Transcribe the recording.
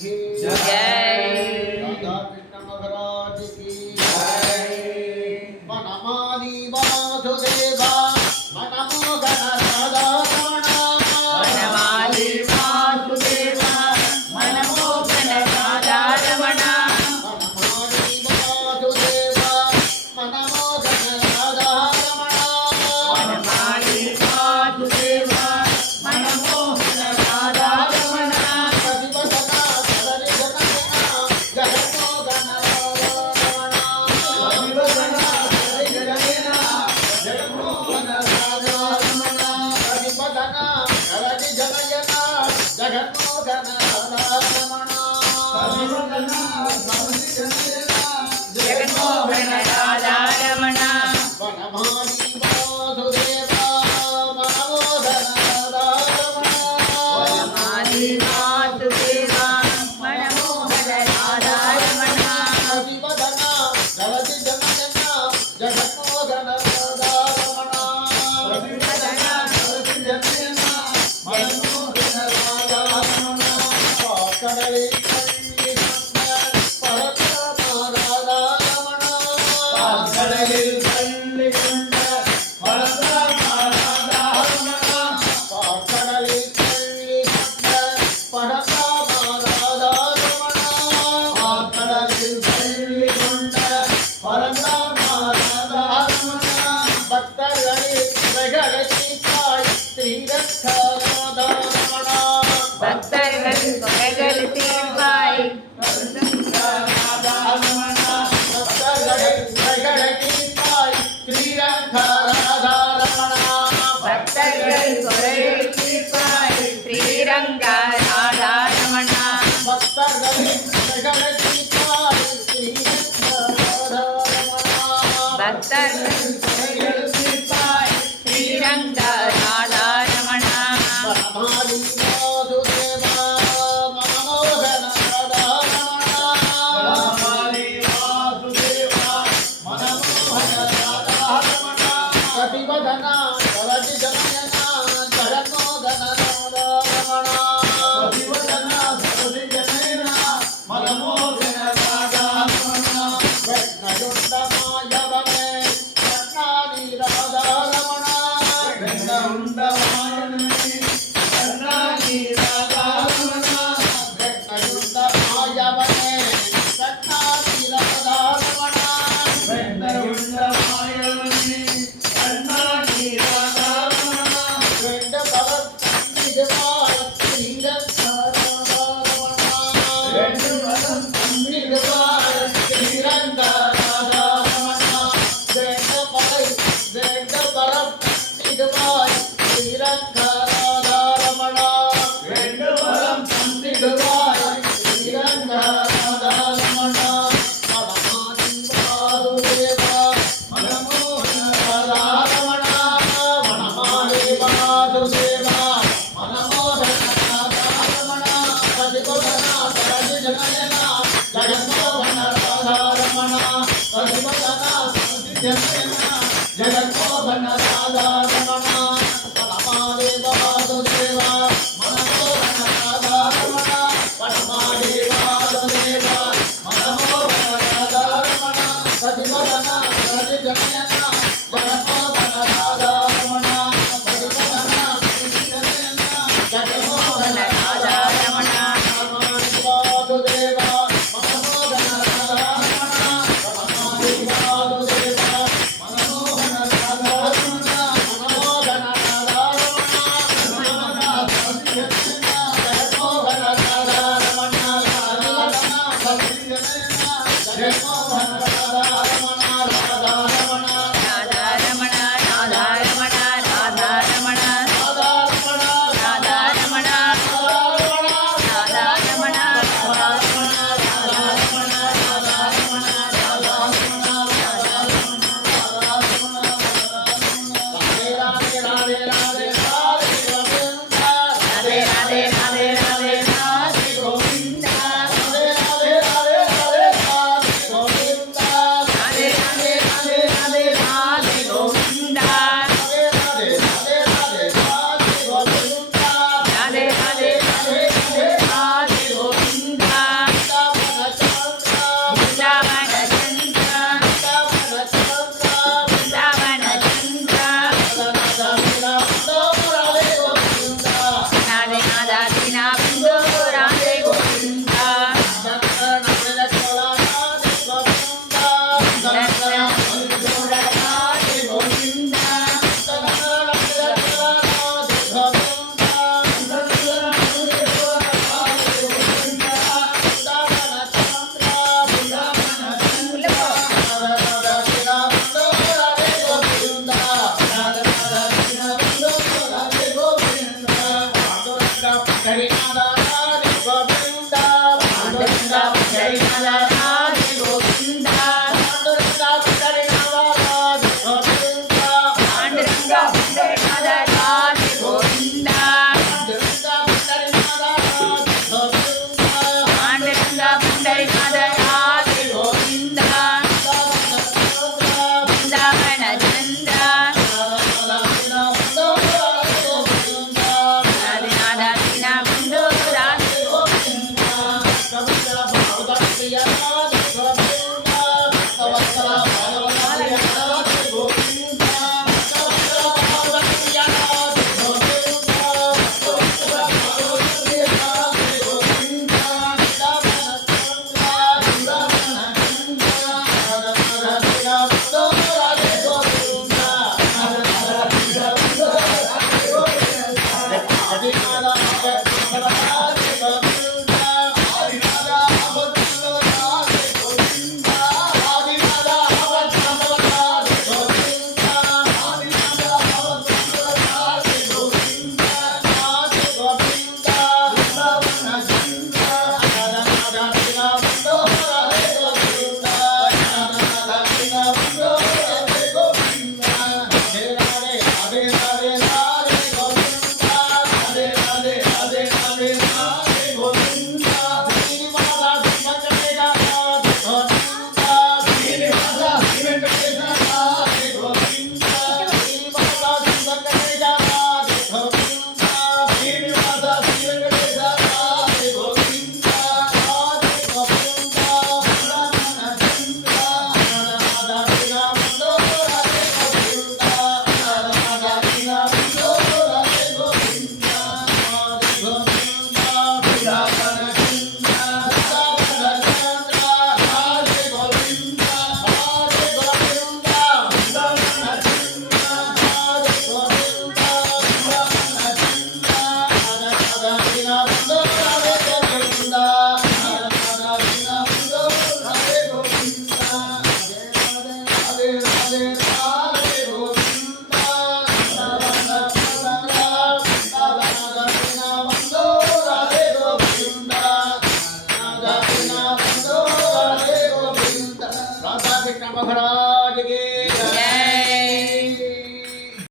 की जय। राधा कृष्ण महाराज की जय। वनमाली वासुदेवा मनमोहन राधारमण वनमाली वासुदेवा मनमोहन राधारमण वनमाली वासुदेवा मनमोहन राधारमण वनमाली वासुदेवा मनमोहन राधारमण प्रतिपदना सरलि जनयना जगन्मोहन राधारमण प्रतिपदना सरलि जनयना जगन्मोहन राधारमण प्रतिपदना सरलि जनयना जगन्मोहन राधारमण प्रतिपदना सरलि जनयना जगन्मोहन राधारमण वनमाली वासुदेवा मनमोहन राधारमण वनमाली वासुदेवा मनमोहन राधारमण प्रतिपदना सरलि जनयना जगन्मोहन राधारमण प्रतिपदना सरलि जनयना मनमोहन राधारमण கடலை கள்ளி பரதம ராதாரமண கடலில் கள்ளி கொண்ட பரதம ராதாரமண கடலில் கள்ளி கொண்ட பரதம ராதாரமண கடலில் கள்ளி கொண்ட பரதம ராதாரமண பக்தர்களின் பிரகடனித்தாய் ஸ்ரீரத்ராதாரமண भक्तர்கள் குறைகள் தீர்ப்பாய் ராதாரமண பக்தர்களின் பிரகடனித்தாய் ஸ்ரீரத்ராதாரமண பக்தர்கள் குறைகள் தீர்ப்பாய் ஸ்ரீரங்க ராதாரமண பக்தர்களின் பிரகடனித்தாய் ஸ்ரீரத்ராதாரமண பக்தர்கள் குறைகள் தீர்ப்பாய் ஸ்ரீரங்க ராதாரமண வனமாலி வாசுதேவா மனமோகன ராதாரமண வனமாலி வாசுதேவா மனமோகன ராதாரமண கட்டிபதனா சரதி ஜனயனா ஜகன்மோகன ராதாரமண கட்டிபதனா சரதி ஜனயனா மனமோகன ராதாரமண வெண்ணயுண்டமாயவனே கண்ணாடி ராதாரமண வெண்ணயுண்டமாயவனே கண்ணாடி ராதாரமண வெண்ணயுண்டமாயவனே கண்ணாடி ராதாரமண வெண்ணயுண்டமாயவனே கண்ணாடி ராதாரமண வெண்ட பவர் தந்திடுவாய் ஸ்ரீரத்ராதாரமண வெண்ட பவர் தந்திடுவாய் ஸ்ரீரத்ராதாரமண வெண்ட பவர் தந்திடுவாய் ஸ்ரீரத்ராதாரமண வெண்ட பவர் தந்திடுவாய் ஸ்ரீரத்ராதாரமண வனமாலி வாசுதேவா மனமோகன ராதாரமண வனமாலி வாசுதேவா மனமோகன ராதாரமண பிரதிபதனா சரதி ஜனயனா ஜகன்மோகன ராதாரமண பிரதிபதனா சரதி ஜனயனா